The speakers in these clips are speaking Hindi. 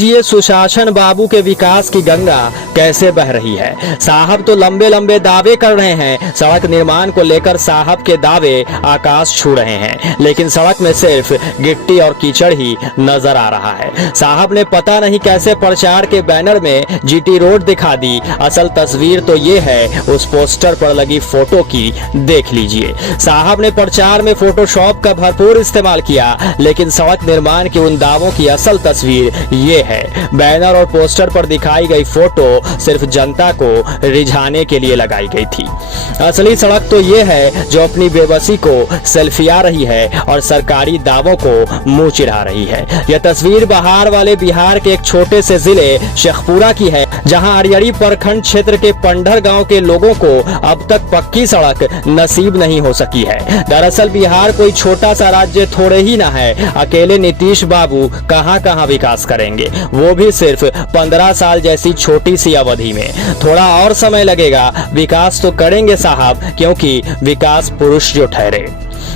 ये सुशासन बाबू के विकास की गंगा कैसे बह रही है। साहब तो लंबे लंबे दावे कर रहे हैं, सड़क निर्माण को लेकर साहब के दावे आकाश छू रहे हैं, लेकिन सड़क में सिर्फ गिट्टी और कीचड़ ही नजर आ रहा है। साहब ने पता नहीं कैसे प्रचार के बैनर में जीटी रोड दिखा दी। असल तस्वीर तो ये है उस पोस्टर पर लगी फोटो की, देख लीजिए। साहब ने प्रचार में फोटोशॉप का भरपूर इस्तेमाल किया, लेकिन सड़क निर्माण के उन दावों की असल तस्वीर ये है। बैनर और पोस्टर पर दिखाई गई फोटो सिर्फ जनता को रिझाने के लिए लगाई गई थी। असली सड़क तो ये है जो अपनी बेबसी को सेल्फिया रही है और सरकारी दावों को मुंह चिढ़ा रही है। यह तस्वीर बहार वाले बिहार के एक छोटे से जिले शेखपुरा की है, जहां अरियरी प्रखंड क्षेत्र के पंडर गांव के लोगों को अब तक पक्की सड़क नसीब नहीं हो सकी है। दरअसल बिहार कोई छोटा सा राज्य थोड़े ही ना है। अकेले नीतीश बाबू कहां विकास करेंगे, वो भी सिर्फ 15 साल जैसी छोटी सी अवधि में। थोड़ा और समय लगेगा, विकास तो करेंगे साहब, क्योंकि विकास पुरुष जो ठहरे।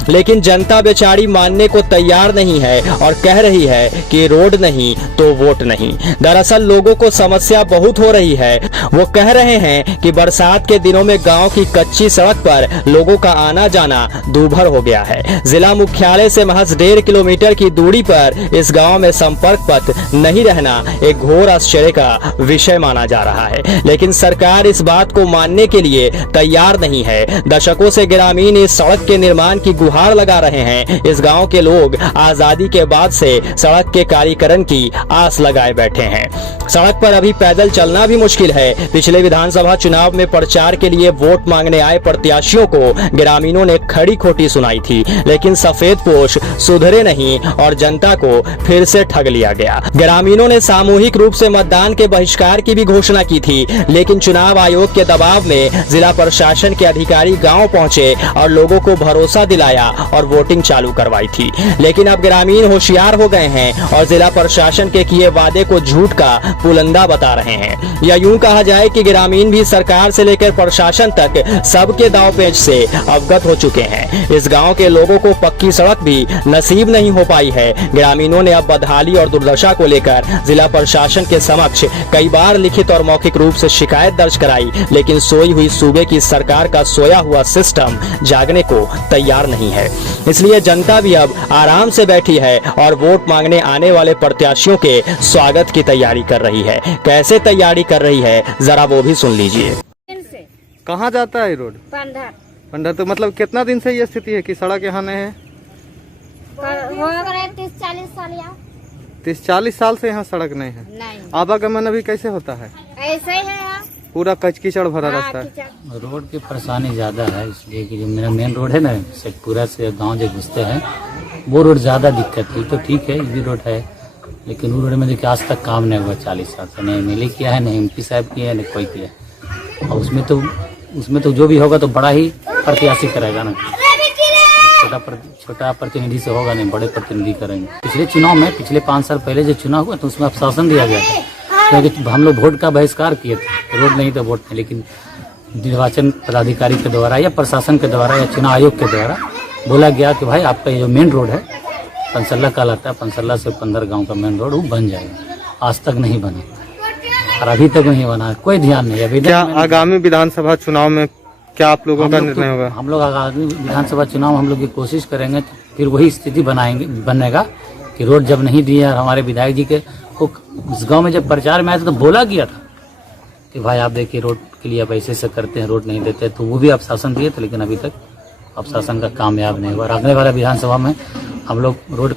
लेकिन जनता बेचारी मानने को तैयार नहीं है और कह रही है कि रोड नहीं तो वोट नहीं। दरअसल लोगों को समस्या बहुत हो रही है। वो कह रहे हैं कि बरसात के दिनों में गांव की कच्ची सड़क पर लोगों का आना जाना दूभर हो गया है। जिला मुख्यालय से महज 1.5 किलोमीटर की दूरी पर इस गांव में संपर्क पथ नहीं रहना एक घोर आश्चर्य का विषय माना जा रहा है, लेकिन सरकार इस बात को मानने के लिए तैयार नहीं है। दशकों से ग्रामीण इस सड़क के निर्माण की गुहार लगा रहे हैं। इस गांव के लोग आजादी के बाद से सड़क के कारीकरण की आस लगाए बैठे हैं। सड़क पर अभी पैदल चलना भी मुश्किल है। पिछले विधानसभा चुनाव में प्रचार के लिए वोट मांगने आए प्रत्याशियों को ग्रामीणों ने खड़ी खोटी सुनाई थी, लेकिन सफेद पोश सुधरे नहीं और जनता को फिर से ठग लिया गया। ग्रामीणों ने सामूहिक रूप से मतदान के बहिष्कार की भी घोषणा की थी, लेकिन चुनाव आयोग के दबाव में जिला प्रशासन के अधिकारी गाँव पहुंचे और लोगों को भरोसा दिलाया और वोटिंग चालू करवाई थी। लेकिन अब ग्रामीण होशियार हो गए हैं और जिला प्रशासन के किए वादे को झूठ का पुलंदा बता रहे हैं। या यूं कहा जाए कि ग्रामीण भी सरकार से लेकर प्रशासन तक सबके दांवपेच से अवगत हो चुके हैं। इस गांव के लोगों को पक्की सड़क भी नसीब नहीं हो पाई है। ग्रामीणों ने अब बदहाली और दुर्दशा को लेकर जिला प्रशासन के समक्ष कई बार लिखित और मौखिक रूप से शिकायत दर्ज कराई, लेकिन सोई हुई सूबे की सरकार का सोया हुआ सिस्टम जागने को तैयार नहीं है। इसलिए जनता भी अब आराम से बैठी है और वोट मांगने आने वाले प्रत्याशियों के स्वागत की तैयारी कर रही है। कैसे तैयारी कर रही है, जरा वो भी सुन लीजिए। कहाँ जाता है रोड? पंडर। तो मतलब कितना दिन से ये स्थिति है कि सड़क यहाँ नहीं है? 30-40 साल या 30-40 साल से यहाँ सड़क नहीं है। आवागमन अभी कैसे होता है? ऐसे ही है, पूरा कच कीचड़ भरा रास्ता है। रोड की परेशानी ज़्यादा है, इसलिए कि जो मेरा मेन रोड है ना, शेखपुरा से गांव जो घुसते हैं वो रोड ज़्यादा दिक्कत है। तो ठीक है, ये भी रोड है, लेकिन वो रोड में देखिए आज तक काम नहीं हुआ। 40 साल से नहीं एमएलए किया है, नहीं एमपी साहब किया है, नहीं कोई किया। और उसमें तो जो भी होगा तो बड़ा ही प्रत्याशी करेगा ना, छोटा प्रतिनिधि से होगा नहीं, बड़े प्रतिनिधि करेंगे। पिछले चुनाव में, पिछले 5 साल पहले जो चुनाव हुआ तो उसमें आश्वासन दिया गया था, क्योंकि हम लोग वोट का बहिष्कार किए थे, रोड नहीं तो वोट नहीं। लेकिन निर्वाचन पदाधिकारी के द्वारा या प्रशासन के द्वारा या चुनाव आयोग के द्वारा बोला गया कि भाई आपका ये जो मेन रोड है, पंसल्ला कहलाता है, पंसल्ला से 15 गांव का मेन रोड वो बन जाएगा। आज तक नहीं बना और अभी तक नहीं बना, कोई ध्यान नहीं। अभी क्या आगामी विधानसभा चुनाव में क्या आप लोगों का निर्णय होगा? हम लोग आगामी विधानसभा चुनाव हम लोग की कोशिश करेंगे, फिर वही स्थिति बनेगा कि रोड जब नहीं दिया। हमारे विधायक जी के उस गांव में जब प्रचार में आया था तो बोला गया था कि भाई आप देखिए रोड के लिए आप ऐसे करते हैं, रोड नहीं देते, तो वो भी आप शासन दिए थे, लेकिन अभी तक अब शासन का कामयाब नहीं हुआ। अगले वाला विधानसभा में हम लोग वोट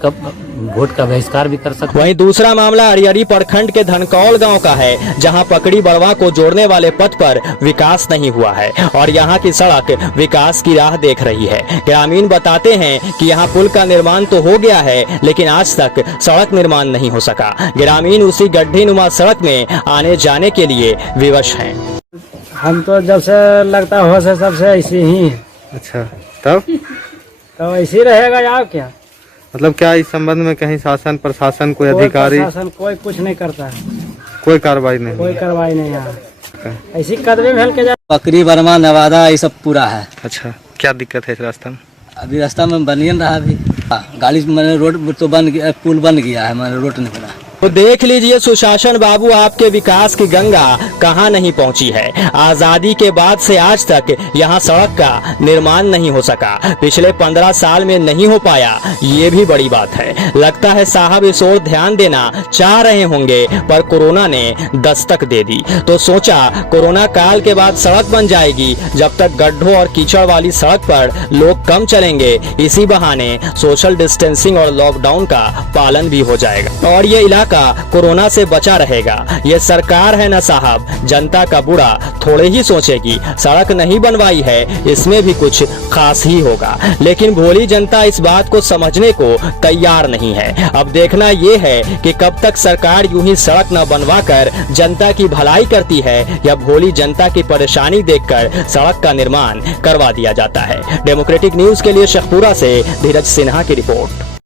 का बहिष्कार भी कर सकते। वहीं दूसरा मामला अरियरी प्रखंड के धनकौल गांव का है, जहां पकड़ी बड़वा को जोड़ने वाले पथ पर विकास नहीं हुआ है और यहां की सड़क विकास की राह देख रही है। ग्रामीण बताते हैं कि यहां पुल का निर्माण तो हो गया है, लेकिन आज तक सड़क निर्माण नहीं हो सका। ग्रामीण उसी गड्ढीनुमा सड़क में आने जाने के लिए विवश हैं। हम तो जब से लगता हो से सबसे ऐसे ही। अच्छा, तब ऐसे रहेगा यार। क्या मतलब क्या इस संबंध में कहीं शासन प्रशासन कोई अधिकारी? प्रशासन कोई कुछ नहीं करता है, कोई कार्रवाई नहीं? कोई कार्रवाई नहीं है। ऐसी कदमे भेल के बकरी बर्मा नवादा ये सब पूरा है। अच्छा, क्या दिक्कत है इस रास्ता में? अभी रास्ता में बनिए रहा, अभी गाड़ी मैंने रोड तो बन गया, पुल बन गया है, मैंने रोड नहीं बना। तो देख लीजिए सुशासन बाबू, आपके विकास की गंगा कहां नहीं पहुंची है। आजादी के बाद से आज तक यहां सड़क का निर्माण नहीं हो सका, पिछले 15 साल में नहीं हो पाया, ये भी बड़ी बात है। लगता है साहब इस ओर ध्यान देना चाह रहे होंगे, पर कोरोना ने दस्तक दे दी, तो सोचा कोरोना काल के बाद सड़क बन जाएगी। जब तक गड्ढों और कीचड़ वाली सड़क पर लोग कम चलेंगे, इसी बहाने सोशल डिस्टेंसिंग और लॉकडाउन का पालन भी हो जाएगा और ये इलाका कोरोना से बचा रहेगा। ये सरकार है ना साहब, जनता का बुरा थोड़े ही सोचेगी। सड़क नहीं बनवाई है, इसमें भी कुछ खास ही होगा, लेकिन भोली जनता इस बात को समझने को तैयार नहीं है। अब देखना ये है कि कब तक सरकार यूं ही सड़क न बनवाकर जनता की भलाई करती है, या भोली जनता की परेशानी देखकर सड़क का निर्माण करवा दिया जाता है। डेमोक्रेटिक न्यूज के लिए शेखपुरा से धीरज सिन्हा की रिपोर्ट।